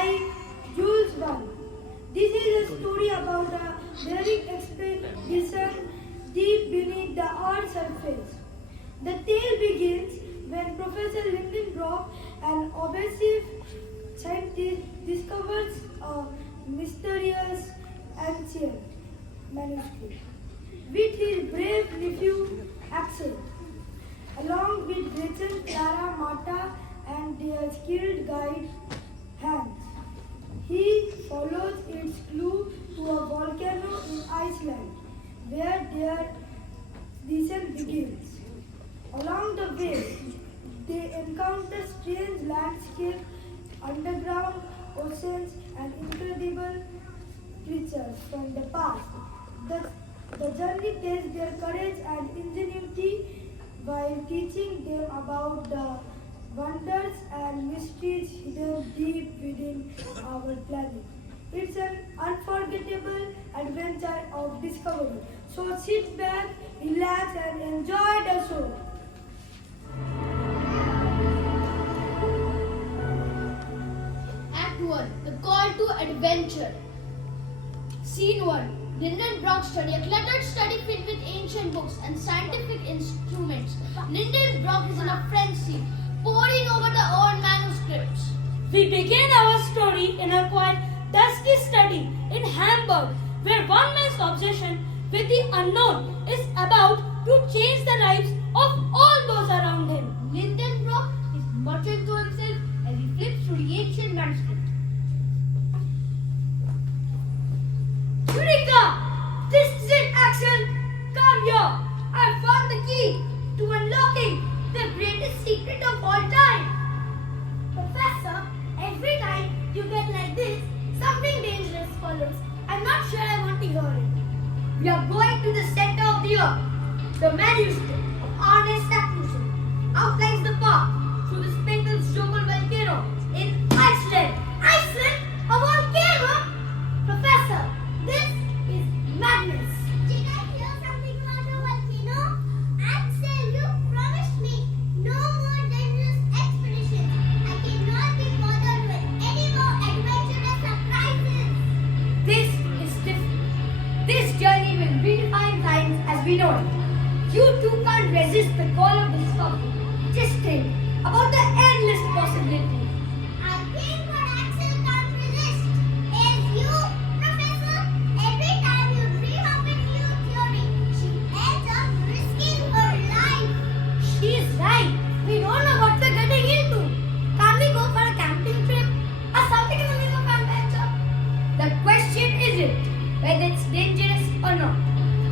by Jules Verne. This is a story about a daring expedition deep beneath the Earth's surface. The tale begins when Professor Lindenbrock, an obsessive scientist, discovers a mysterious ancient manuscript. With his brave nephew Axel, along with Gretchen, Clara, Marta, and their skilled guide Hans, he follows its clue to a volcano in Iceland, where their descent begins. Along the way, they encounter strange landscapes, underground oceans, and incredible creatures from the past. The journey tests their courage and ingenuity while teaching them about the wonders and mysteries hidden deep within our planet. It's an unforgettable adventure of discovery. So sit back, relax, and enjoy the show. Act 1. The Call to Adventure. Scene 1. Lindenbrock study, a cluttered study filled with ancient books and scientific instruments. Lindenbrock is in a frenzy, poring over the old manuscripts. We begin our story in a quiet, dusty study in Hamburg, where one man's obsession with the unknown is about to change the lives of all those around him. Lindenbrock is muttering to himself as he flips through the ancient manuscript. Eureka! This is it, Axel! Come here! I found the key to unlocking the greatest secret of all time! Professor, every time you get like this, something dangerous follows. I'm not sure I want to hear it. We are going to the center of the earth. The manuscript of Ernest Saknussemm outlines the path through the Spiegelstoppel volcano in Iceland. Iceland? A volcano? Professor, this is madness. Did I hear something about a volcano? Axel, you promised me no more dangerous expeditions. I cannot be bothered with any more adventurous surprises. This is different. This journey will redefine science as we know it. You too can't resist the call of discovery. Just think about the endless possibilities. I think what Axel can't resist is you, Professor. Every time you dream up a new theory, she ends up risking her life. She is right. We don't know what we're getting into. Can't we go for a camping trip or something in the middle of adventure? The question isn't whether it's dangerous or not.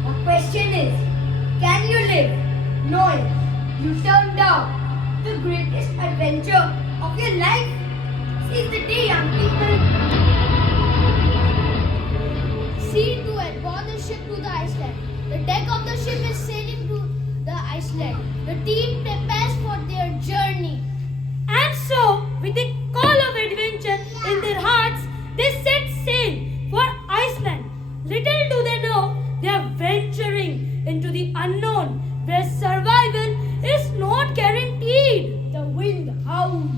The question is, can you live knowing you turned down the greatest adventure of your life? Seize the day, young people. Scene 2. At board the ship to the Iceland. The deck of the ship is sailing to the Iceland. The team prepares for their journey. And so, with the call of adventure in their hearts, they set sail for Iceland. Little do they know, they are venturing into the unknown, where survival is not guaranteed. The wind howls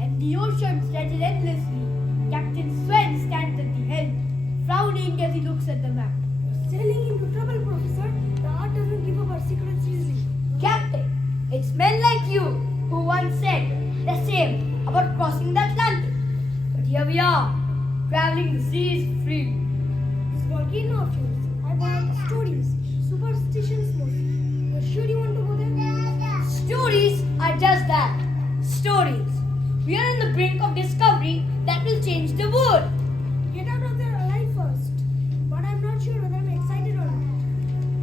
and the ocean stretches endlessly. Captain Sven stands at the helm, frowning as he looks at the map. Sailing into trouble, Professor. The art doesn't give up our secrets easily. Captain, it's men like you who once said the same about crossing the Atlantic. But here we are, traveling the seas free. This volcano of yours, I've heard stories, superstitions mostly. You're sure you want to go there? Stories are just that. Stories. We are on the brink of discovery that will change the world. Get out of there alive first. But I'm not sure whether I'm excited or not.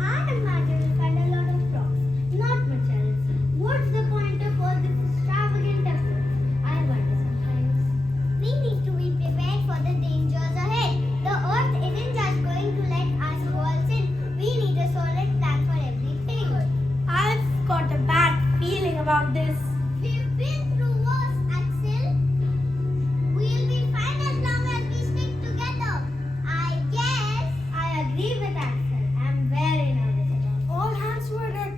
I imagine we'll find a lot of rocks, not much else. What's the point of all this extravagant effort? I wonder sometimes. We need to be prepared for the dangers ahead. The earth isn't just going to let us waltz in. We need a solid plan for everything. I've got a bad feeling about this. We've been through worse, Axel. We'll be fine as long as we stick together. I guess. I agree with Axel. I'm very nervous about it. All hands to a deck.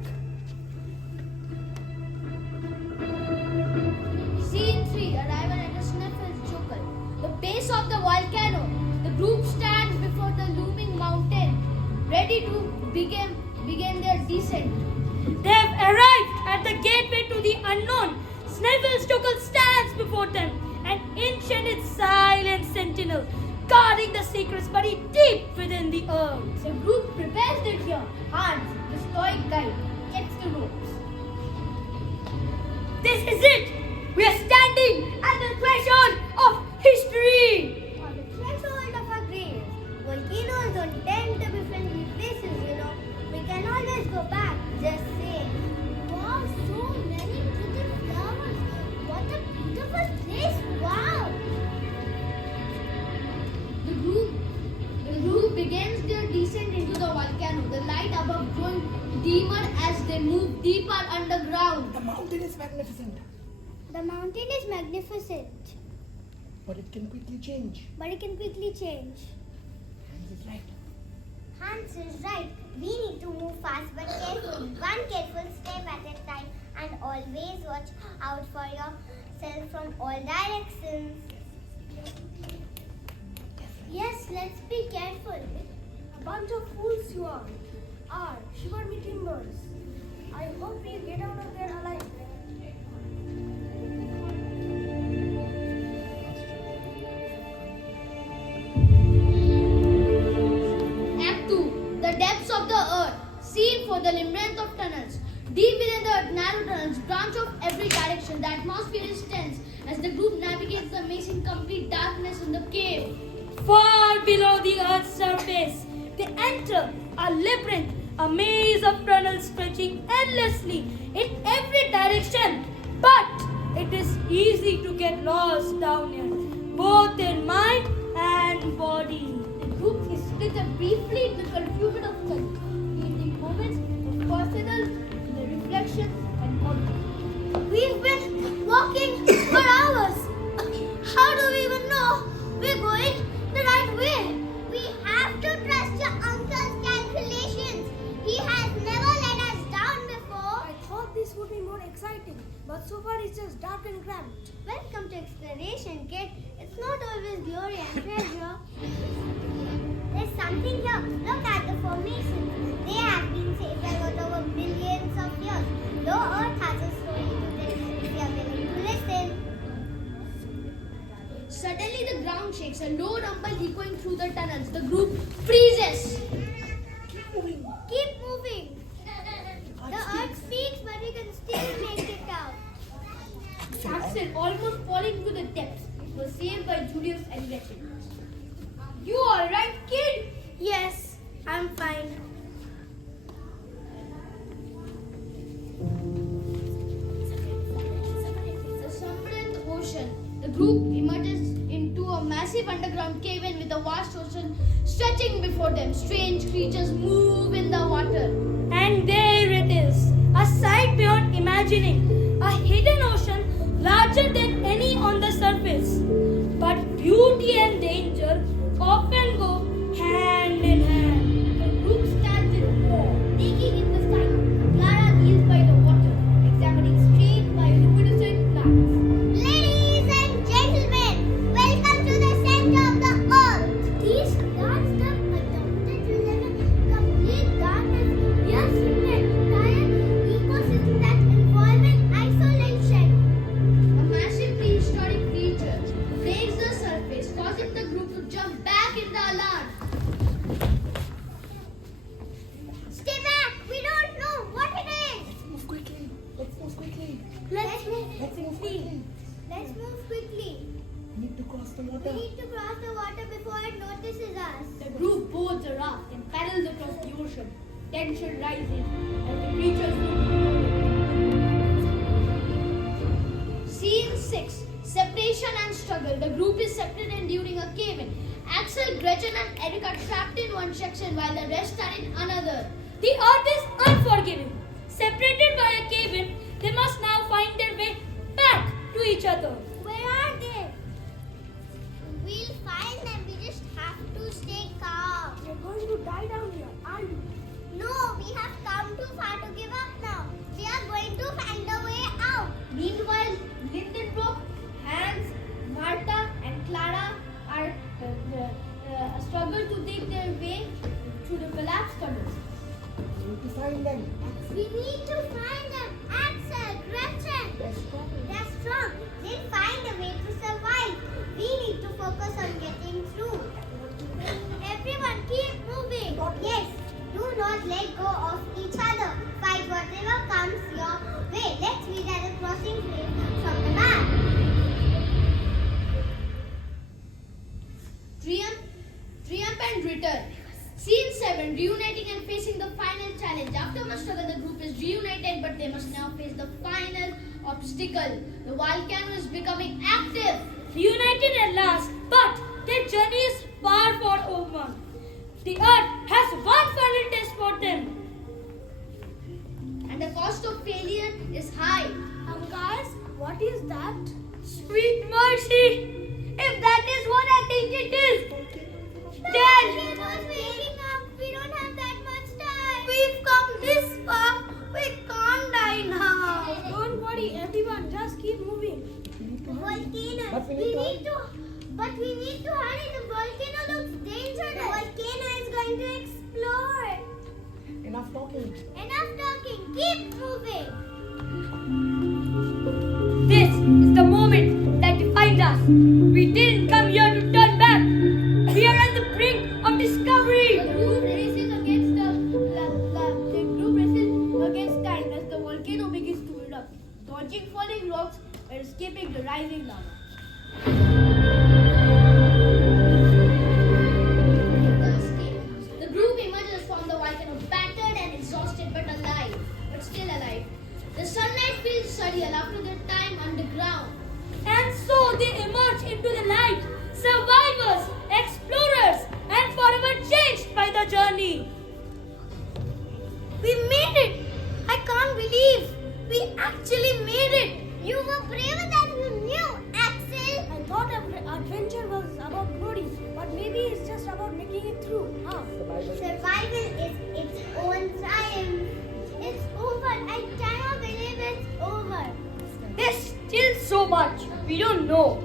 Scene 3. Arrival at a Sneffels Jokel. The base descent. They have arrived at the gateway to the unknown. Snivelstokel stands before them, an ancient and silent sentinel, guarding the secrets buried deep within the earth. The group prepares their gear. Hans, the stoic guide, checks the ropes. This is it! We are standing at the threshold of history! On the threshold of our graves, volcanoes don't tend to be friendly places, you know. We can always go back, just say. Wow, so many pretty flowers. What a beautiful place, wow. The group begins their descent into the volcano, the light above growing dimmer as they move deeper underground. The mountain is magnificent, The mountain is magnificent, but it can quickly change. but it can quickly change. Hans is right. Hans is right. We need to move fast but carefully. One careful step at a time, and always watch out for yourself from all directions. Yes, let's be careful. A bunch of fools you are. Shiver me timbers. I hope we get out of there alive. Act 2. The depths of the earth. Seen for the labyrinth of tunnels. Deep within the narrow tunnels, branch of every direction. The atmosphere is tense as the group navigates the maze in complete darkness in the cave. Far below the earth's surface, they enter a labyrinth, a maze of tunnels stretching endlessly in every direction. But it is easy to get lost down here, both in mind and body. The group is split briefly in the confusion of study, leaving moments of personal, the reflection and contemplation. We've been walking for hours. How do we even know we're going the right way? We have to trust your uncle's calculations. He has never let us down before. I thought this would be more exciting, but so far it's just dark and cramped. Welcome to exploration, kid. It's not always glory and treasure. There's something here. Look at the formations. They have been saved over billions of years. The earth has a story to tell if we are willing to listen. Suddenly the ground shakes, a low rumble echoing through the tunnels. The group freezes. Keep moving. The earth speaks, but we can still make it out. Axel, almost falling to the depths, was saved by Julius and Gretchen. You alright, kid? Yes, I'm fine. The sombrant ocean. The group emerges into a massive underground cave-in with a vast ocean stretching before them. Strange creatures move in the water. And there it is, a sight beyond imagining, a hidden ocean larger than any on the surface. But beauty and danger often go hand in hand. The group stands in awe, taking in the sight. Clara kneels by the water, examining strange bioluminescent plants. Ladies and gentlemen, welcome to the center of the earth. These plants have adapted to live in complete darkness. We are seeing an entire ecosystem that's involving isolation. A massive prehistoric creature breaks the surface, causing the group to jump back in the alarm. Stay back! We don't know what it is. Let's move quickly. Let's move quickly. Let's move Let's move quickly. Let's move quickly. We need to cross the We water. need to cross the water before it notices us. The group boards a raft and paddles across the ocean. Tension rises as the creatures move. Scene 6. Separation and struggle. The group is separated during a cave-in. Axel, Gretchen and Eric are trapped in one section while the rest are in another. The earth is unforgiving. Separated by a cave-in, they must now find their way back to each other. Where are they? We'll find them. We just have to stay calm. We're going to die down here, aren't we? No, we have come too far to give up now. We are going to find a way out. Meanwhile, Lindenbrock, Hans, Martha and Clara are struggle to take their way through the collapsed tunnels. We need to find find them. Axel, Gretchen. They're strong. They'll find a way to survive. We need to focus on getting through. Everyone keep moving. Yes. Do not let go of each other. Fight whatever comes your way. Let's meet at the crossing place from the map. Triumph and return. Scene 7. Reuniting and facing the final challenge. After much struggle, the group is reunited, but they must now face the final obstacle. The volcano is becoming active. Reunited at last, but their journey is far over. The earth has one final test for them. And the cost of failure is high. Guys, what is that? Sweet mercy! If that is what I think it is, then It was waking up. We don't have that much time. we've come this far. We can't die now. Don't worry, everyone, just keep moving. Volcano. But we need to- But we need to hurry. The volcano looks dangerous. The volcano is going to explode. Enough talking. Enough talking. Keep moving. This is the moment that defines us. We didn't come here to turn back. We are at the brink of discovery. The group races against time as the volcano begins to erupt, dodging falling rocks and escaping the rising lava. The group emerges from the volcano battered and exhausted but still alive. The sunlight feels surreal after their time underground. And so they emerge into the light. Survivors, explorers, and forever changed by the journey. We made it! I can't believe we actually made it! You were braver than you knew, Axel. I thought adventure was about glory, but maybe it's just about making it through, huh? Survival is its own triumph. It's over. I cannot believe it's over. There's still so much we don't know,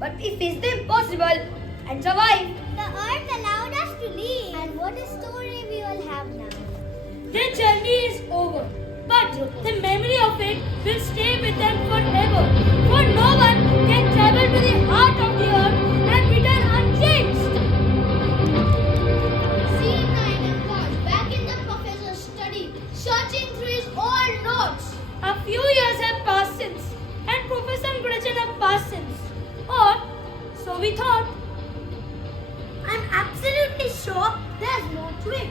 but we face the impossible and survive. The earth allowed us to leave. And what a story we will have now. Their journey is over, but the memory of it will stay with them forever. For no one can travel to the heart of the earth and return unchanged. Scene 9 and George back in the professor's study, searching through his old notes. A few years have passed since, and Professor and Gretchen have passed since. Or so we thought. I'm absolutely sure there's no twin.